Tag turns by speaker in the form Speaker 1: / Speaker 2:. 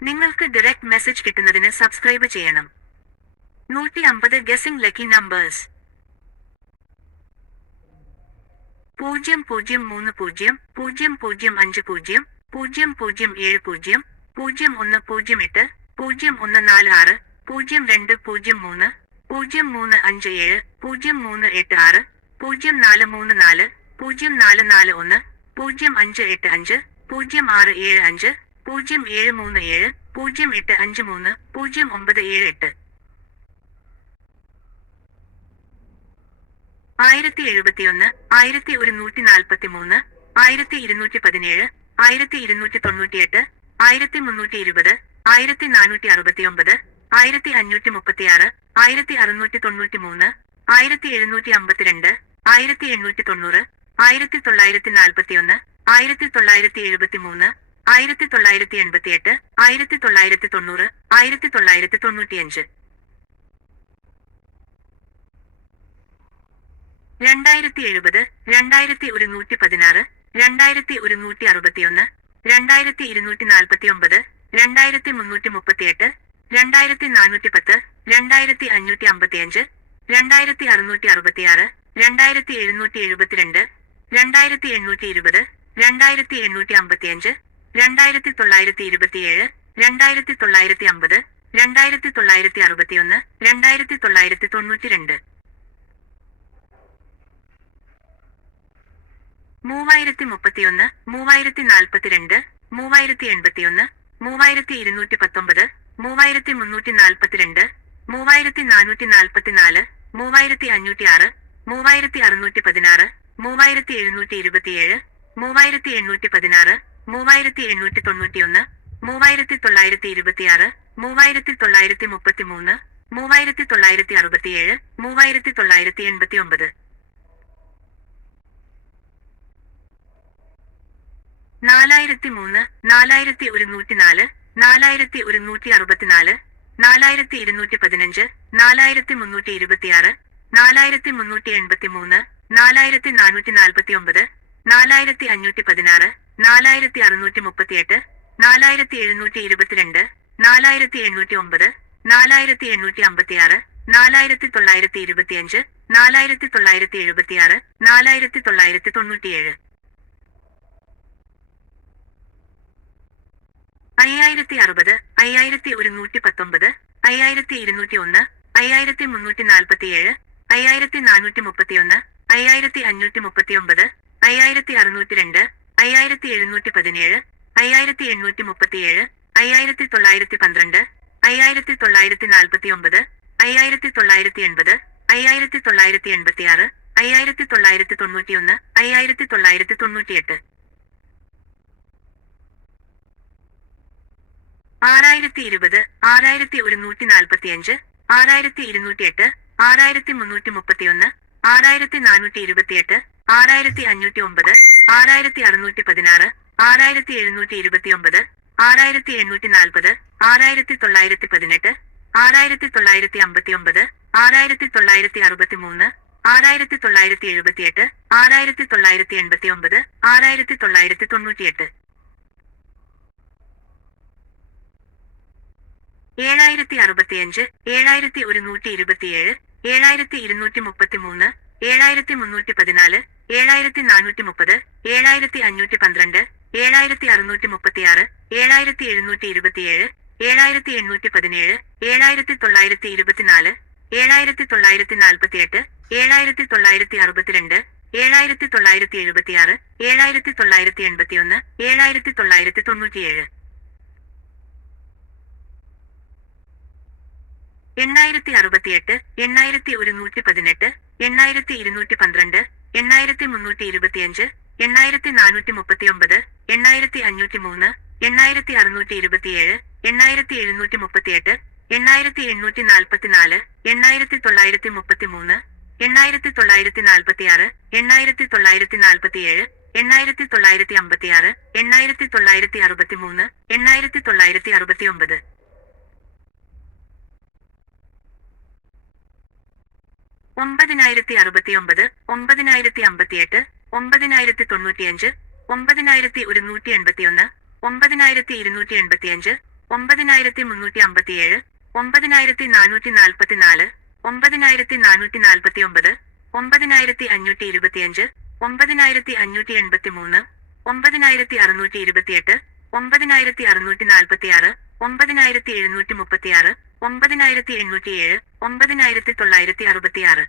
Speaker 1: നിങ്ങൾക്ക് direct message കിട്ടുന്നതിന് subscribe ചെയ്യണം. നൂറ്റി അമ്പത് ഗസിംഗ് ലക്കി നമ്പേഴ്സ് പൂജ്യം പൂജ്യം മൂന്ന് പൂജ്യം പൂജ്യം പൂജ്യം അഞ്ച് പൂജ്യം പൂജ്യം പൂജ്യം ഏഴ് പൂജ്യം പൂജ്യം ഒന്ന് പൂജ്യം എട്ട് പൂജ്യം ഒന്ന് നാല് ആറ് പൂജ്യം രണ്ട് പൂജ്യം മൂന്ന് പൂജ്യം മൂന്ന് അഞ്ച് ഏഴ് പൂജ്യം മൂന്ന് എട്ട് ആറ് പൂജ്യം നാല് മൂന്ന് നാല് പൂജ്യം നാല് നാല് ഒന്ന് പൂജ്യം അഞ്ച് എട്ട് അഞ്ച് പൂജ്യം ആറ് ഏഴ് അഞ്ച് പൂജ്യം ഏഴ് മൂന്ന് ഏഴ് പൂജ്യം എട്ട് അഞ്ച് മൂന്ന് പൂജ്യം ഒമ്പത് ഏഴ് എട്ട്. ആയിരത്തി എഴുപത്തിയൊന്ന് ആയിരത്തി ഒരുന്നൂറ്റി നാൽപ്പത്തി മൂന്ന് ആയിരത്തി ഇരുന്നൂറ്റി പതിനേഴ് ആയിരത്തി ഇരുന്നൂറ്റി തൊണ്ണൂറ്റിയെട്ട് ആയിരത്തി മുന്നൂറ്റി ഇരുപത് ആയിരത്തി നാനൂറ്റി അറുപത്തിയൊമ്പത് ആയിരത്തി അഞ്ഞൂറ്റി മുപ്പത്തിയാറ് ആയിരത്തി അറുന്നൂറ്റി തൊണ്ണൂറ്റി മൂന്ന് ആയിരത്തി എഴുന്നൂറ്റി അമ്പത്തിരണ്ട് ആയിരത്തി എണ്ണൂറ്റി തൊണ്ണൂറ് ആയിരത്തി തൊള്ളായിരത്തി നാൽപ്പത്തിയൊന്ന് ആയിരത്തി തൊള്ളായിരത്തി എഴുപത്തി മൂന്ന് ആയിരത്തി തൊള്ളായിരത്തി എൺപത്തിയെട്ട് ആയിരത്തി തൊള്ളായിരത്തി തൊണ്ണൂറ് ആയിരത്തി തൊള്ളായിരത്തി തൊണ്ണൂറ്റിയഞ്ച് രണ്ടായിരത്തി എഴുപത് രണ്ടായിരത്തി ഒരുന്നൂറ്റി പതിനാറ് രണ്ടായിരത്തി ഒരുന്നൂറ്റി അറുപത്തിയൊന്ന് രണ്ടായിരത്തി ഇരുന്നൂറ്റി നാൽപ്പത്തി ഒമ്പത് രണ്ടായിരത്തി മുന്നൂറ്റി മുപ്പത്തിയെട്ട് രണ്ടായിരത്തി നാനൂറ്റി പത്ത് രണ്ടായിരത്തി അഞ്ഞൂറ്റി അമ്പത്തിയഞ്ച് രണ്ടായിരത്തി അറുന്നൂറ്റി അറുപത്തിയാറ് രണ്ടായിരത്തി എഴുന്നൂറ്റി എഴുപത്തിരണ്ട് രണ്ടായിരത്തി എണ്ണൂറ്റി ഇരുപത് രണ്ടായിരത്തി എണ്ണൂറ്റി അമ്പത്തിയഞ്ച് രണ്ടായിരത്തി തൊള്ളായിരത്തി ഇരുപത്തിയേഴ് രണ്ടായിരത്തി തൊള്ളായിരത്തി അമ്പത് രണ്ടായിരത്തി തൊള്ളായിരത്തി അറുപത്തിയൊന്ന് രണ്ടായിരത്തി തൊള്ളായിരത്തി തൊണ്ണൂറ്റി രണ്ട് മൂവായിരത്തി മുപ്പത്തിയൊന്ന് മൂവായിരത്തി നാൽപ്പത്തിരണ്ട് മൂവായിരത്തി എൺപത്തിയൊന്ന് മൂവായിരത്തി ഇരുന്നൂറ്റി പത്തൊമ്പത് മൂവായിരത്തി മുന്നൂറ്റി നാൽപ്പത്തിരണ്ട് മൂവായിരത്തി നാനൂറ്റി നാൽപ്പത്തിനാല് മൂവായിരത്തി അഞ്ഞൂറ്റി ആറ് മൂവായിരത്തി അറുന്നൂറ്റി പതിനാറ് മൂവായിരത്തി എഴുന്നൂറ്റി ഇരുപത്തിയേഴ് മൂവായിരത്തി എണ്ണൂറ്റി പതിനാറ് മൂവായിരത്തി എണ്ണൂറ്റി തൊണ്ണൂറ്റിയൊന്ന് മൂവായിരത്തി തൊള്ളായിരത്തി ഇരുപത്തിയാറ് മൂവായിരത്തി തൊള്ളായിരത്തി മുപ്പത്തിമൂന്ന് മൂവായിരത്തി തൊള്ളായിരത്തി അറുപത്തിയേഴ് മൂവായിരത്തി തൊള്ളായിരത്തി എൺപത്തി ഒമ്പത് നാലായിരത്തി മൂന്ന് നാലായിരത്തി ഒരുന്നൂറ്റി നാല് നാലായിരത്തി ഒരുന്നൂറ്റി അറുപത്തിനാല് നാലായിരത്തി ഇരുന്നൂറ്റി പതിനഞ്ച് നാലായിരത്തി മുന്നൂറ്റി ഇരുപത്തിയാറ് നാലായിരത്തി മുന്നൂറ്റി എൺപത്തി മൂന്ന് നാലായിരത്തി നാനൂറ്റി നാൽപ്പത്തി ഒമ്പത് നാലായിരത്തി അഞ്ഞൂറ്റി പതിനാറ് നാലായിരത്തി അറുന്നൂറ്റി മുപ്പത്തിയെട്ട് നാലായിരത്തി എഴുന്നൂറ്റി ഇരുപത്തിരണ്ട് നാലായിരത്തി എണ്ണൂറ്റി ഒമ്പത് നാലായിരത്തി എണ്ണൂറ്റി അമ്പത്തിയാറ് നാലായിരത്തി തൊള്ളായിരത്തി ഇരുപത്തിയഞ്ച് നാലായിരത്തി തൊള്ളായിരത്തി എഴുപത്തിയാറ് നാലായിരത്തി തൊള്ളായിരത്തി തൊണ്ണൂറ്റിയേഴ് അയ്യായിരത്തി അറുപത് അയ്യായിരത്തി ഒരുന്നൂറ്റി പത്തൊമ്പത് അയ്യായിരത്തി ഇരുന്നൂറ്റി ഒന്ന് അയ്യായിരത്തി മുന്നൂറ്റി നാൽപ്പത്തിയേഴ് അയ്യായിരത്തി നാനൂറ്റി മുപ്പത്തിയൊന്ന് അയ്യായിരത്തി അഞ്ഞൂറ്റി മുപ്പത്തിയൊമ്പത് അയ്യായിരത്തി അറുന്നൂറ്റി രണ്ട് അയ്യായിരത്തി എഴുന്നൂറ്റി പതിനേഴ് അയ്യായിരത്തി എണ്ണൂറ്റി മുപ്പത്തിയേഴ് അയ്യായിരത്തി തൊള്ളായിരത്തി പന്ത്രണ്ട് അയ്യായിരത്തി തൊള്ളായിരത്തി നാൽപ്പത്തി ഒമ്പത് അയ്യായിരത്തി തൊള്ളായിരത്തി എൺപത് അയ്യായിരത്തി തൊള്ളായിരത്തി എൺപത്തിയാറ് അയ്യായിരത്തി തൊള്ളായിരത്തി തൊണ്ണൂറ്റിയൊന്ന് അയ്യായിരത്തി തൊള്ളായിരത്തി തൊണ്ണൂറ്റിയെട്ട് ആറായിരത്തി ഇരുപത് ആറായിരത്തി ഒരുന്നൂറ്റി നാൽപ്പത്തിയഞ്ച് ആറായിരത്തി ഇരുന്നൂറ്റി എട്ട് ആറായിരത്തി മുന്നൂറ്റി മുപ്പത്തിയൊന്ന് ആറായിരത്തി നാനൂറ്റി ഇരുപത്തിയെട്ട് ആറായിരത്തി അഞ്ഞൂറ്റി ഒമ്പത് ആറായിരത്തി അറുന്നൂറ്റി പതിനാറ് ആറായിരത്തി എഴുന്നൂറ്റി ഇരുപത്തിയൊമ്പത് ആറായിരത്തി എണ്ണൂറ്റി നാൽപ്പത് ആറായിരത്തി തൊള്ളായിരത്തി പതിനെട്ട് ആറായിരത്തി തൊള്ളായിരത്തി അമ്പത്തിയൊമ്പത് ആറായിരത്തി തൊള്ളായിരത്തി അറുപത്തി മൂന്ന് ആറായിരത്തി തൊള്ളായിരത്തി എഴുപത്തിയെട്ട് ആറായിരത്തി തൊള്ളായിരത്തി എൺപത്തി ഒമ്പത് ആറായിരത്തി തൊള്ളായിരത്തി തൊണ്ണൂറ്റിയെട്ട് ഏഴായിരത്തി അറുപത്തിയഞ്ച് ഏഴായിരത്തി ഒരുന്നൂറ്റി ഇരുപത്തിയേഴ് ഏഴായിരത്തി ഇരുന്നൂറ്റി മുപ്പത്തി മൂന്ന് ഏഴായിരത്തി മുന്നൂറ്റി പതിനാല് ഏഴായിരത്തി നാനൂറ്റി മുപ്പത് ഏഴായിരത്തി അഞ്ഞൂറ്റി പന്ത്രണ്ട് ഏഴായിരത്തി അറുന്നൂറ്റി മുപ്പത്തിയാറ് ഏഴായിരത്തി എഴുന്നൂറ്റി ഇരുപത്തിയേഴ് ഏഴായിരത്തി എണ്ണൂറ്റി പതിനേഴ് ഏഴായിരത്തി തൊള്ളായിരത്തി ഇരുപത്തിനാല് ഏഴായിരത്തി തൊള്ളായിരത്തി നാൽപ്പത്തിയെട്ട് ഏഴായിരത്തി തൊള്ളായിരത്തി അറുപത്തിരണ്ട് ഏഴായിരത്തി തൊള്ളായിരത്തി എഴുപത്തിയാറ് ഏഴായിരത്തി തൊള്ളായിരത്തി എൺപത്തിയൊന്ന് ഏഴായിരത്തി തൊള്ളായിരത്തി തൊണ്ണൂറ്റിയേഴ് എണ്ണായിരത്തി അറുപത്തിയെട്ട് എണ്ണായിരത്തി ഒരുന്നൂറ്റി പതിനെട്ട് എണ്ണായിരത്തി ഇരുന്നൂറ്റി പന്ത്രണ്ട് എണ്ണായിരത്തി മുന്നൂറ്റി ഇരുപത്തിയഞ്ച് എണ്ണായിരത്തി നാനൂറ്റി മുപ്പത്തിയൊമ്പത് എണ്ണായിരത്തി അഞ്ഞൂറ്റി മൂന്ന് എണ്ണായിരത്തി അറുന്നൂറ്റി ഇരുപത്തിയേഴ് എണ്ണായിരത്തി എഴുന്നൂറ്റി മുപ്പത്തിയെട്ട് എണ്ണായിരത്തി എണ്ണൂറ്റി നാൽപ്പത്തിനാല് എണ്ണായിരത്തി തൊള്ളായിരത്തി മുപ്പത്തിമൂന്ന് എണ്ണായിരത്തി തൊള്ളായിരത്തി നാൽപ്പത്തിയാറ് എണ്ണായിരത്തി തൊള്ളായിരത്തി നാൽപ്പത്തിയേഴ് എണ്ണായിരത്തി തൊള്ളായിരത്തി അമ്പത്തിയാറ് എണ്ണായിരത്തി തൊള്ളായിരത്തി അറുപത്തിമൂന്ന് എണ്ണായിരത്തി തൊള്ളായിരത്തി അറുപത്തിയൊമ്പത് ഒമ്പതിനായിരത്തി അറുപത്തിയൊമ്പത് ഒമ്പതിനായിരത്തി അമ്പത്തിയെട്ട് ഒമ്പതിനായിരത്തി തൊണ്ണൂറ്റിയഞ്ച് ഒമ്പതിനായിരത്തി ഒരുന്നൂറ്റി എൺപത്തിയൊന്ന് ഒമ്പതിനായിരത്തി ഇരുന്നൂറ്റി എൺപത്തിയഞ്ച് ഒമ്പതിനായിരത്തി മുന്നൂറ്റി അമ്പത്തിയേഴ് ഒമ്പതിനായിരത്തി നാനൂറ്റി നാൽപ്പത്തിനാല് ഒമ്പതിനായിരത്തി നാനൂറ്റി നാൽപ്പത്തിയൊമ്പത് ഒമ്പതിനായിരത്തി അഞ്ഞൂറ്റി ഇരുപത്തിയഞ്ച് ഒമ്പതിനായിരത്തി അഞ്ഞൂറ്റി എൺപത്തിമൂന്ന് ഒമ്പതിനായിരത്തി അറുന്നൂറ്റി ഇരുപത്തിയെട്ട് ഒമ്പതിനായിരത്തി അറുന്നൂറ്റി നാൽപ്പത്തിയാറ് ഒമ്പതിനായിരത്തി എഴുന്നൂറ്റി മുപ്പത്തിയാറ് ഒമ്പതിനായിരത്തി എണ്ണൂറ്റിയേഴ് ഒമ്പതിനായിരത്തി തൊള്ളായിരത്തി അറുപത്തിയാറ്